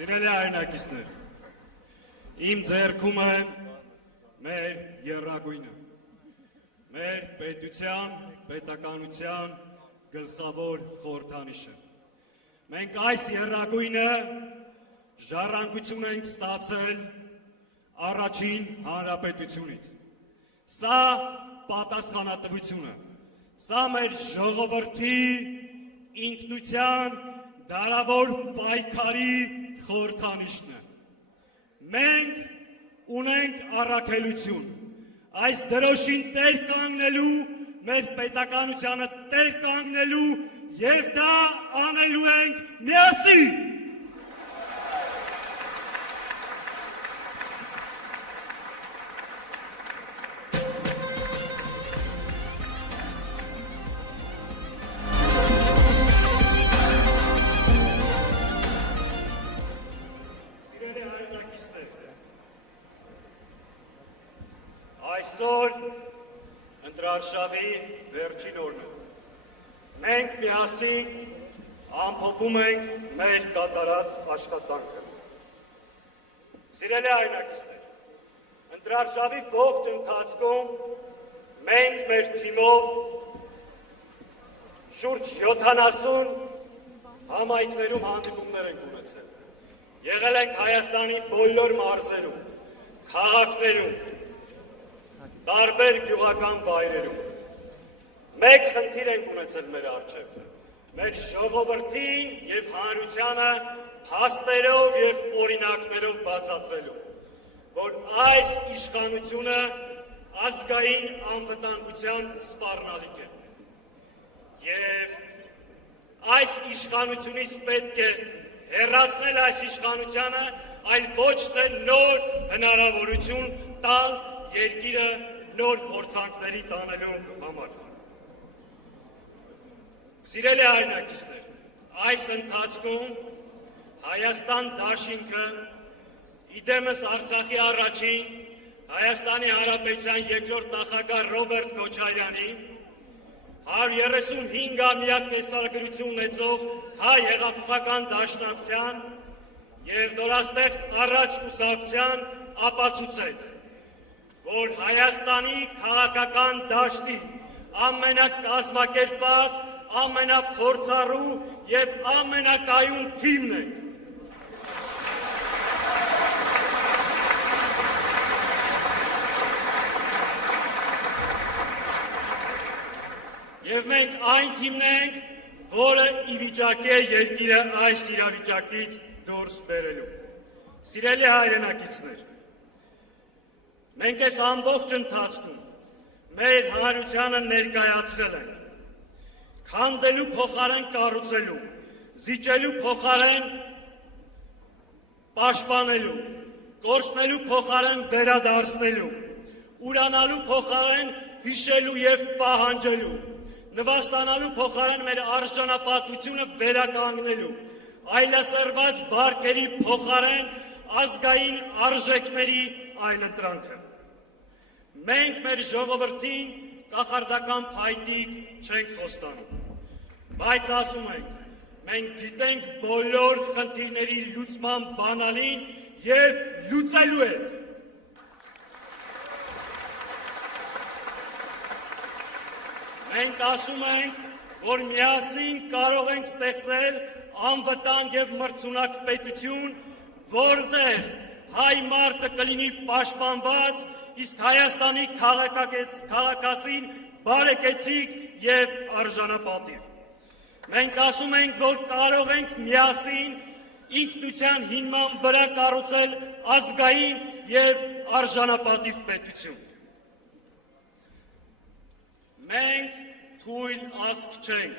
Սիրելի հայրենակիցներ, իմ ձեռքում է մեր եռագույնը, մեր պետության, պետականության գլխավոր խորհրդանիշը։ Մենք այս եռագույնը ժառանգություն ենք ստացել առաջին հանրապետությունից։ Սա պատասխանատվությունը, սա մեր ժողովրդի ինքնության դարավոր պայքարի խորհրդանիշն է։ Մենք ունենք առաքելություն, այս դրոշին տեր կանգնելու, մեր պետականությանը տեր կանգնելու և դա անելու ենք միասին։ Այսօր ընտրարշավի վերջին օրն է։ Մենք միասին ամփոփում ենք մեր կատարած աշխատանքը։ Սիրելի հայրենակիցներ, ընտրարշավի ողջ ընթացքում մենք մեր թիմով շուրջ 70 համայնքներում հանդիպումներ ենք ունեցել։ Եղել ենք Հայաստանի բոլոր մարզերում, քաղաքներում, տարբեր գյուղական վայրերում։ Մեկ խնդիր ենք ունեցել մեր առջև, մեր ժողովրդին և հանրությանը փաստերով և օրինակներով բացատրելու, որ այս իշխանությունը ազգային անվտանգության սպառնալիք է։ Եվ այս իշխանությունից պետք է հեռացնել այս իշխանությանը, այլ ոչ թե նոր հնարավորություն տալ երկիրը նոր փորձանքների տանելու համար։ Սիրելի հայրենակիցներ, այս ընթացքում Հայաստան դաշինքը, իդեմս Արցախի առաջին, Հայաստանի Հանրապետության երկրորդ նախագահ Ռոբերտ Քոչարյանի, 135-ամյա տեսարագրություն ունեցող Հայ հեղափոխական դաշնակցության և նորաստեղծ Առաջ կուսակցության ապացուցեց, որ Հայաստանի քաղաքական դաշտի ամենակազմակերպված, ամենափորձառու և ամենակայուն թիմն է։ Եվ մենք այն թիմն ենք, որը ի վիճակի է երկիրը այս իրավիճակից դուրս բերելու։ Սիրելի հայրենակիցներ, մենք այս ամբողջ ընթացքում մեր հանրությանը ներկայացրել ենք, քանդելու փոխարեն կառուցելու, զիջելու փոխարեն պաշտպանելու, կորցնելու փոխարեն վերադարձնելու, ուրանալու փոխարեն հիշելու և պահանջելու, նվաստանալու փոխարեն մեր արժանապատվությունը վերականգնելու, այլասերված բարգերի փոխարեն ազգային արժեքների այլընտրանքը։ Մենք մեր ժողովրդին կախարդական փայտիկ չենք խոստանում, բայց ասում ենք, մենք գիտենք բոլոր խնդիրների լուծման բանալին և լուծելու ենք։ Մենք ասում ենք, որ միասին կարող ենք ստեղծել անվտանգ և մրցունակ պետություն, որտեղ հայ մարդը կլինի պաշտպանված, իսկ Հայաստանի քաղաքացին բարեկեցիկ և արժանապատիվ։ Մենք ասում ենք, որ կարող ենք միասին ինքնության հիման վրա կառուցել ազգային և արժանապատիվ պետություն։ Մենք թույլ ազգ չենք,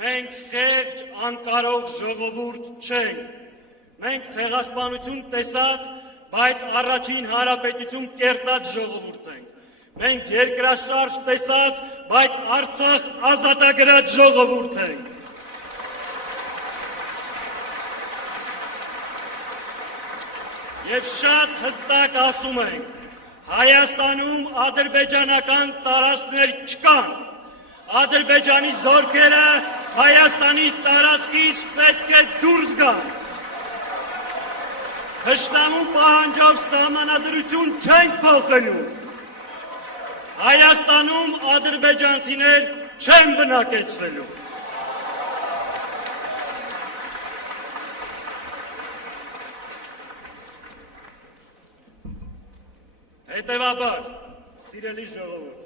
մենք խեղճ անկարող ժողովուրդ չենք, մենք ցեղասպանություն տեսած, բայց առաջին հանրապետություն կերտած ժողովուրդ ենք, մենք երկրաշարժ տեսած, բայց Արցախ ազատագրած ժողովուրդ ենք։ Եվ շատ հստակ ասում ենք, Հայաստանում ադրբեջանական տարածքներ չկան, Ադրբեջանի զորքերը Հայաստանի տարածքից պետք է դուրս գան։ Թշնամու պահանջով սահմանադրություն չենք փոխելու։ Հայաստանում ադրբեջանցիներ չեն բնակեցվելու։ Հետևաբար, սիրելի ժողովուրդ,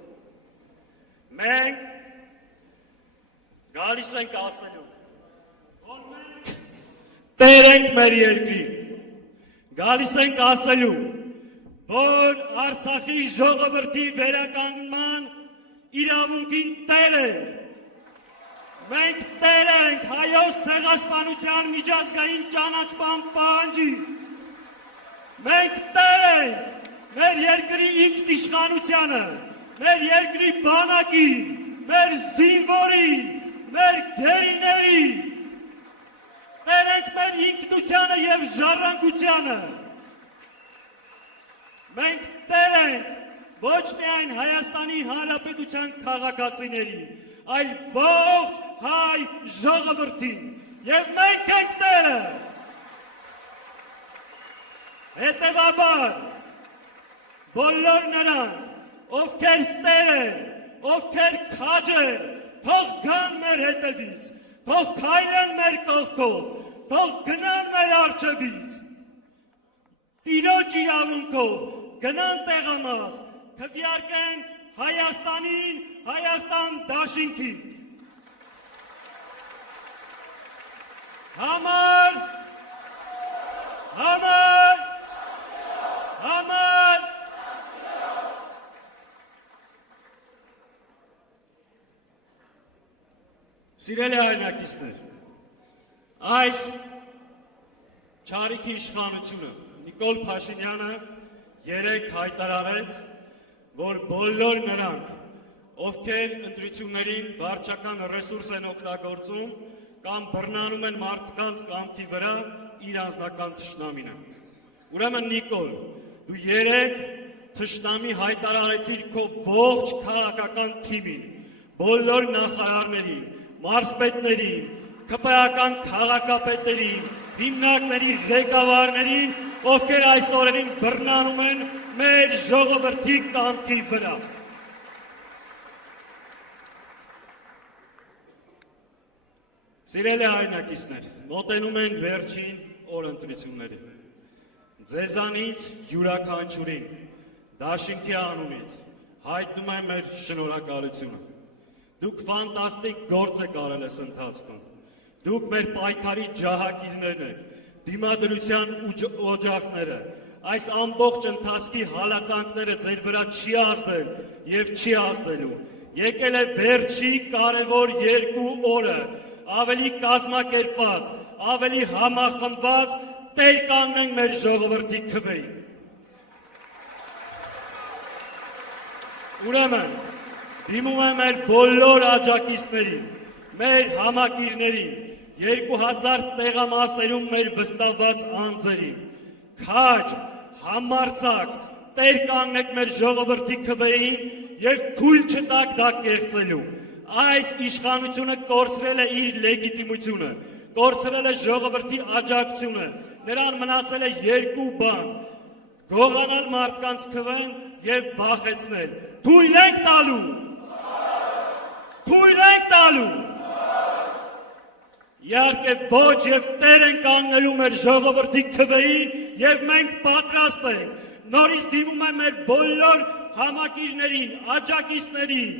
մենք գալիս ենք ասելու, որ մենք տեր ենք մեր երկրի, գալիս ենք ասելու, որ Արցախի ժողովրդի վերականգնման իրավունքին տեր ենք, մենք տեր ենք հայոց ցեղասպանության միջազգային ճանաչման պահանջի, մենք տեր ենք մեր երկրի ինքնիշխանությանը, մեր երկրի բանակի, մեր զինվորի, մեր գերիների, տեր ենք մեր ինքնությանը և ժառանգությանը, մենք տեր ենք ոչ միայն Հայաստանի Հանրապետության քաղաքացիների, այլ ողջ հայ ժողովրդի, և մենք ենք տերը, հետևաբար, բոլոր նրանք, ովքեր տեր են, ովքեր քաջ են, թող գան մեր հետևից, թող քայլեն մեր կողքով, թող գնան մեր առջևից, տիրոջ իրավունքով, գնան տեղամաս, քվեարկեն Հայաստանին, Հայաստան դաշինքին։ Համար, համար, համար, Սիրելի հայրենակիցներ, այս չարիքի իշխանությունը Նիկոլ Փաշինյանը երեկ հայտարարեց, որ բոլոր նրանք, ովքեր ընտրություններին վարչական ռեսուրս են օգտագործում կամ բռնանում են մարդկանց կամքի վրա, իր անձնական թշնամին է։ Ուրեմն Նիկոլ, դու երեկ թշնամի հայտարարեցիր քո ողջ քաղաքական թիմին, բոլոր նախարարներին, մարզպետներին, ԿՊ-ական քաղաքապետերին, հիմնարկների ղեկավարներին, ովքեր այս օրերին բռնանում են մեր ժողովրդի կամքի վրա։ Սիրելի հայրենակիցներ, մոտենում են վերջին օրընտրությունների։ Ձեզանից յուրաքանչյուրին դաշինքի անունից հայտնում եմ մեր շնորհակալությունը։ Դուք ֆանտաստիկ գործ եք արել այս ընթացքում։ Դուք մեր պայքարի ջահակիրներն եք, դիմադրության օջախները, այս ամբողջ ընթացքի հալածանքները ձեր վրա չի ազդել և չի ազդելու։ Եկել է վերջի կարևոր 2 օրը, ավելի կազմակերպված, ավելի համախմբված, տեր կանգնենք մեր ժողովրդի քվեին։ Ուրեմն, դիմում եմ մեր բոլոր աջակիցներին, մեր համակիրներին, 2000 տեղամասերում մեր վստահված անձերին, քաջ, համարձակ, տեր կանգնեք մեր ժողովրդի քվեին և թույլ չտաք դա կեղծելու։ Այս իշխանությունը կորցրել է իր լեգիտիմությունը, կորցրել է ժողովրդի աջակցությունը, նրան մնացել է 2 բան՝ գողանալ մարդկանց քվեն և վախեցնել։ Թույլ ենք տալու։ Թույլ ենք տալու։ Իհարկե ոչ և տեր ենք կանգնելու մեր ժողովրդի քվեին և մենք պատրաստ ենք։ Նորից դիմում եմ մեր բոլոր համակիրներին, աջակիցներին,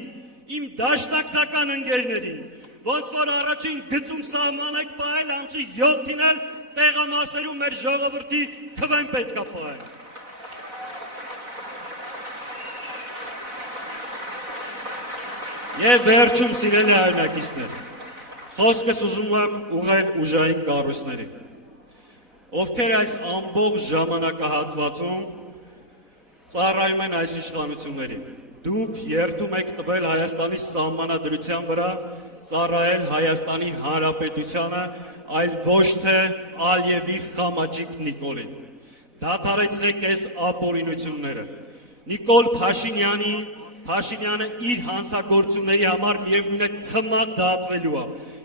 իմ դաշնակցական ընկերներին, ոնց որ առաջին գծում սահման եք պահել, ամսի 7-ին էլ տեղամասերում մեր ժողովրդի քվեն պետք է պահել։ Եվ վերջում սիրելի հայրենակիցներ, խոսքս ուզում եմ ուղղել ուժային կառույցներին, ովքեր այս ամբողջ ժամանակահատվածում ծառայում են այս իշխանություններին։ Դուք երդում եք տվել Հայաստանի սահմանադրության վրա, ծառայել Հայաստանի Հանրապետությանը, այլ ոչ թե Ալիևի խամաճիկ Նիկոլին։ Դադարեցրեք այս ապօրինությունները։ Նիկոլ Փաշինյանը իր հանցագործությունների համար միևնույն է ցմաք դատվելու է։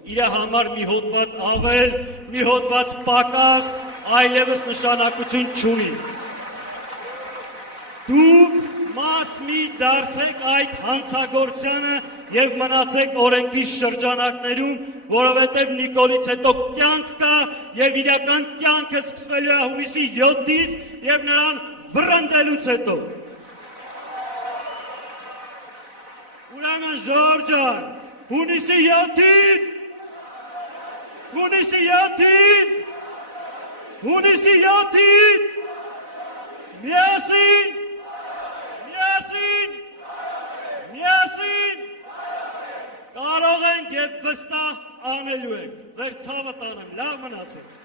Իր համար մի հոդված ավել, մի հոդված պակաս, այլևս նշանակություն չունի։ Դուք մաս մի դարձեք այդ հանցագործությանը եւ մնացեք օրենքի շրջանակներում, որովհետեւ Նիկոլից հետո կյանք կա եւ իրական կյանքը սկսվելու է հունիսի 7-ից եւ նրան վռնդելուց հետո։ Ուրեմն ժողովուրդ ջան, հունիսի 7-ին միասին կարող ենք եւ վստահ անելու ենք։ Ձեր ցավը տանեմ, լավ մնացեք։